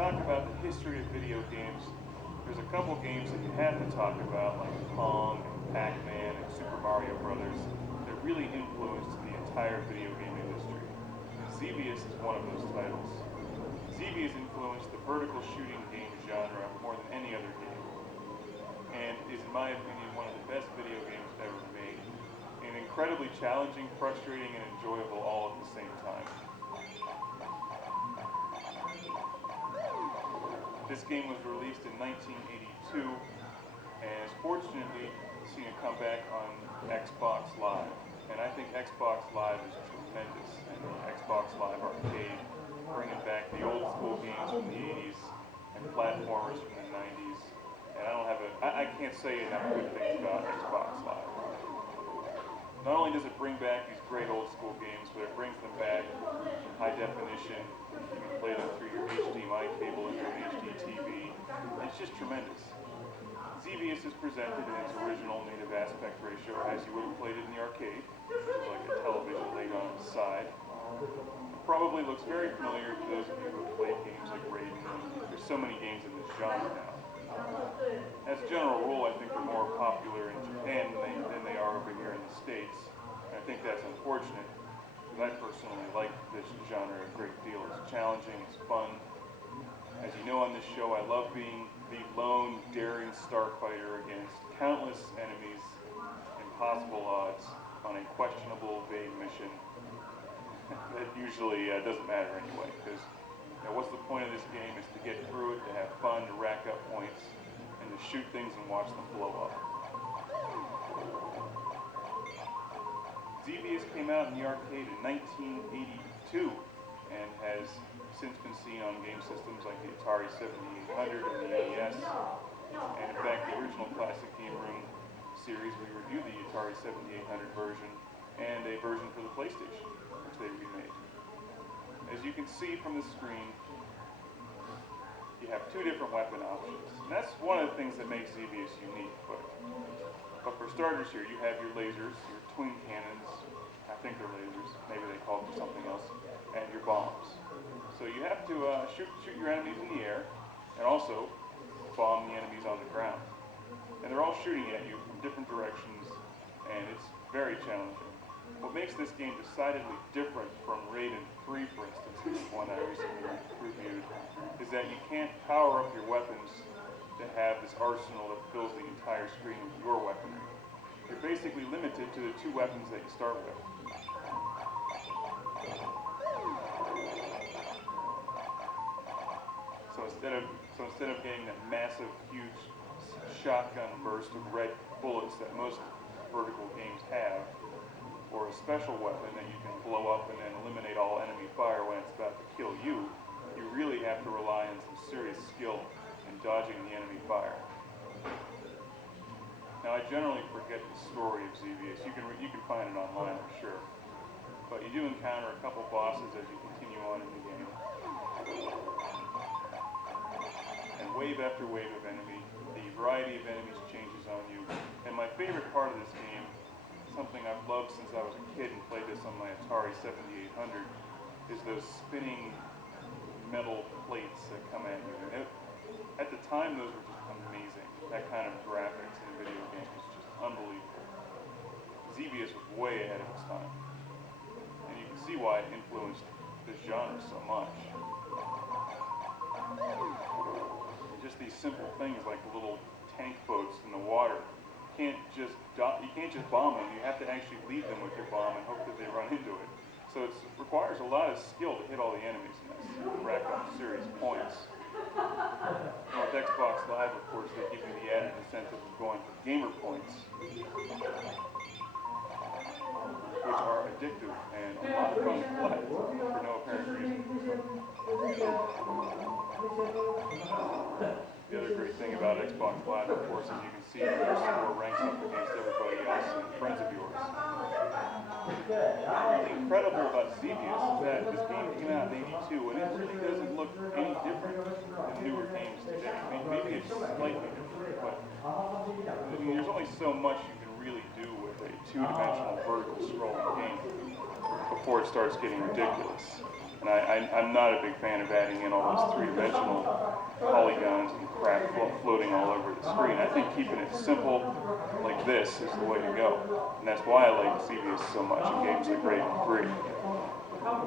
talk about the history of video games, there's a couple games that you have to talk about, like Pong, and Pac-Man, and Super Mario Brothers, that really influenced the entire video game industry. Xevious is one of those titles. Xevious influenced the vertical shooting game genre more than any other game, and is, in my opinion, one of the best video games ever made. And incredibly challenging, frustrating, and enjoyable all at the same time. This game was released in 1982 and has fortunately seen a comeback on Xbox Live. And I think Xbox Live is tremendous. And the Xbox Live Arcade, bringing back the old school games from the 80s and platformers from the 90s. And I can't say enough good things about Xbox Live. Not only does it bring back these great old school games, but it brings them back in high definition. You can play them through your HDMI cable and your HD TV. It's just tremendous. Xevious is presented in its original native aspect ratio as you would have played it in the arcade, which is like a television laid on its side. It probably looks very familiar to those of you who have played games like Raiden. There's so many games in this genre now. As a general rule, I think they're more popular in Japan than they are over here in the States. And I think that's unfortunate, because I personally like this genre a great deal. It's challenging, it's fun. As you know on this show, I love being the lone, daring starfighter against countless enemies, impossible odds, on a questionable, vague mission that usually doesn't matter anyway, because what's the point of this game is to get through it, to have fun, to rack up points, and to shoot things and watch them blow up. Xevious came out in the arcade in 1982 and has since been seen on game systems like the Atari 7800 and the NES. And in fact, the original Classic Game Room series, we reviewed the Atari 7800 version and a version for the PlayStation, which they remade. As you can see from the screen, you have two different weapon options. And that's one of the things that makes Xevious unique. But for starters here, you have your lasers, your twin cannons, I think they're lasers, maybe they call them something else, and your bombs. So you have to shoot your enemies in the air, and also bomb the enemies on the ground. And they're all shooting at you from different directions, and it's very challenging. What makes this game decidedly different from Raiden 3, for instance, which is one I recently reviewed, is that you can't power up your weapons to have this arsenal that fills the entire screen with your weaponry. You're basically limited to the two weapons that you start with. So instead of getting that massive, huge shotgun burst of red bullets that most vertical games have, or a special weapon that you can blow up and then eliminate all enemy fire when it's about to kill you, you really have to rely on some serious skill in dodging the enemy fire. Now, I generally forget the story of Xevious. You can find it online, I'm sure. But you do encounter a couple bosses as you continue on in the game. And wave after wave of enemy, the variety of enemies changes on you. And my favorite part of this game, something I've loved since I was a kid and played this on my Atari 7800, is those spinning metal plates that come at you. And at the time, those were just amazing. That kind of graphics in a video game was just unbelievable. Xevious was way ahead of its time. And you can see why it influenced this genre so much. And just these simple things like the little tank boats in the water. You can't just bomb them. You have to actually lead them with your bomb and hope that they run into it. So it requires a lot of skill to hit all the enemies in this, to rack up serious points. Now, with Xbox Live, of course, they give you the added incentive of going for gamer points, which are addictive and a lot of fun to collect for no apparent reason. The other great thing about Xbox Live, of course, is you can see your score ranks up against everybody else and friends of yours. What's incredible about Xevious is that this game came out in '82 and it really doesn't look any different than newer games today. I mean, maybe it's slightly different, but there's only so much you can really do with a two-dimensional vertical scrolling game before it starts getting ridiculous. And I'm not a big fan of adding in all those three-dimensional polygons and crap floating all over the screen. I think keeping it simple like this is the way to go. And that's why I like Xevious so much in games like Raven 3.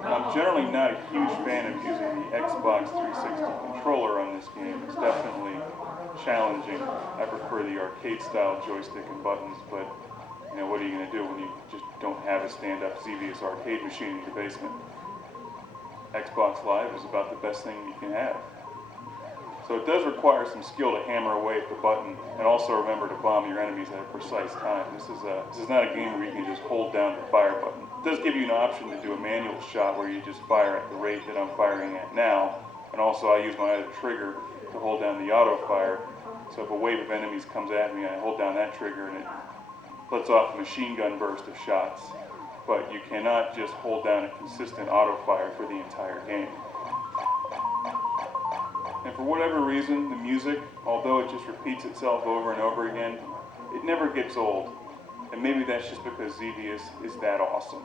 And I'm generally not a huge fan of using the Xbox 360 controller on this game. It's definitely challenging. I prefer the arcade-style joystick and buttons, but you know, what are you going to do when you just don't have a stand-up Xevious arcade machine in your basement? Xbox Live is about the best thing you can have. So it does require some skill to hammer away at the button, and also remember to bomb your enemies at a precise time. This is not a game where you can just hold down the fire button. It does give you an option to do a manual shot where you just fire at the rate that I'm firing at now, and also I use my other trigger to hold down the auto fire. So if a wave of enemies comes at me, I hold down that trigger and it lets off a machine gun burst of shots. But you cannot just hold down a consistent auto fire for the entire game. And for whatever reason, the music, although it just repeats itself over and over again, it never gets old. And maybe that's just because Xevious is that awesome.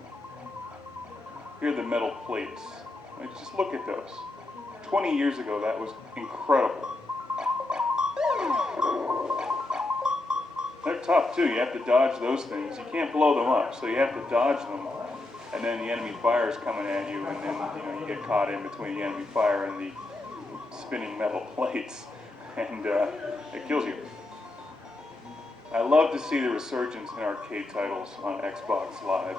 Here are the metal plates. Just look at those. 20 years ago, that was incredible. They're tough too. You have to dodge those things. You can't blow them up, so you have to dodge them. And then the enemy fire is coming at you, and then you get caught in between the enemy fire and the spinning metal plates, and it kills you. I love to see the resurgence in arcade titles on Xbox Live.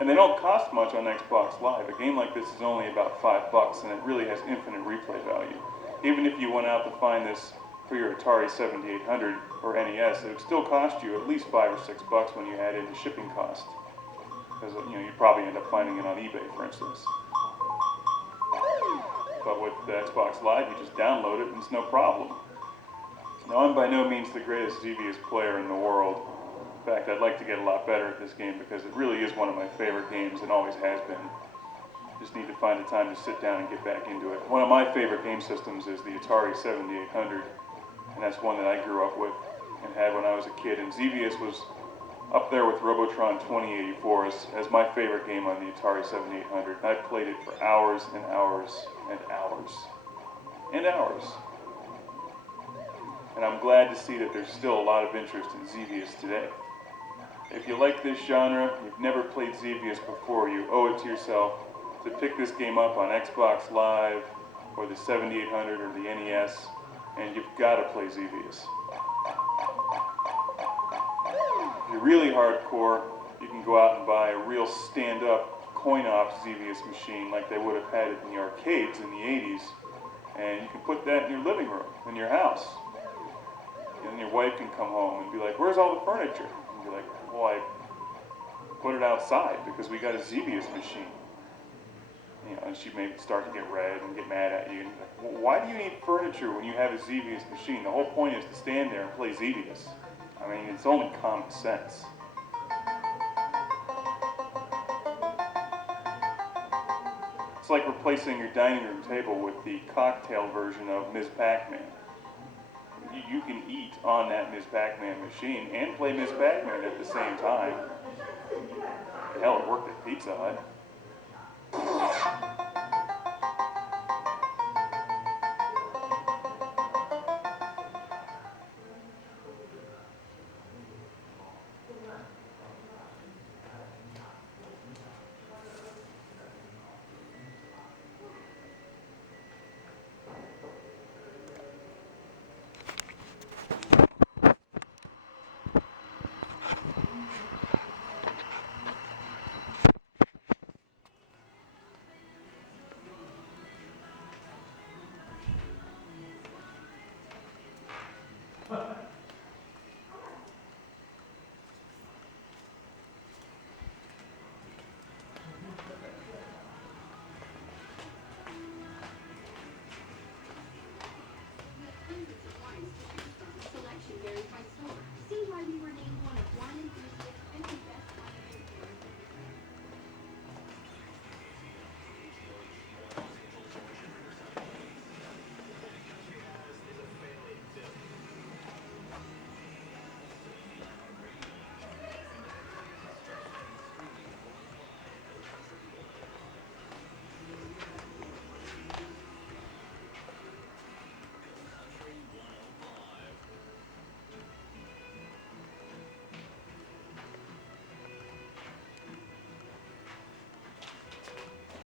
And they don't cost much on Xbox Live. A game like this is only about $5, and it really has infinite replay value. Even if you went out to find this for your Atari 7800 or NES, it would still cost you at least $5 or $6 when you add in the shipping cost. Because you'd probably end up finding it on eBay, for instance. But with the Xbox Live, you just download it and it's no problem. Now, I'm by no means the greatest Xevious player in the world. In fact, I'd like to get a lot better at this game because it really is one of my favorite games and always has been. Just need to find the time to sit down and get back into it. One of my favorite game systems is the Atari 7800, and that's one that I grew up with and had when I was a kid. And Xevious was up there with Robotron 2084 as my favorite game on the Atari 7800. I played it for hours and hours and hours and hours. And I'm glad to see that there's still a lot of interest in Xevious today. If you like this genre, you've never played Xevious before, you owe it to yourself to pick this game up on Xbox Live or the 7800 or the NES, and you've got to play Xevious. If you're really hardcore, you can go out and buy a real stand-up coin-op Xevious machine like they would have had it in the arcades in the 80s, and you can put that in your living room, in your house. And your wife can come home and be like, "Where's all the furniture?" And be like, "Well, I put it outside because we got a Xevious machine." And she may start to get red and get mad at you. And like, "Well, why do you need furniture when you have a Xevious machine? The whole point is to stand there and play Xevious." I mean, it's only common sense. It's like replacing your dining room table with the cocktail version of Ms. Pac-Man. You can eat on that Ms. Pac-Man machine and play Ms. Pac-Man at the same time. Hell, it worked at Pizza Hut.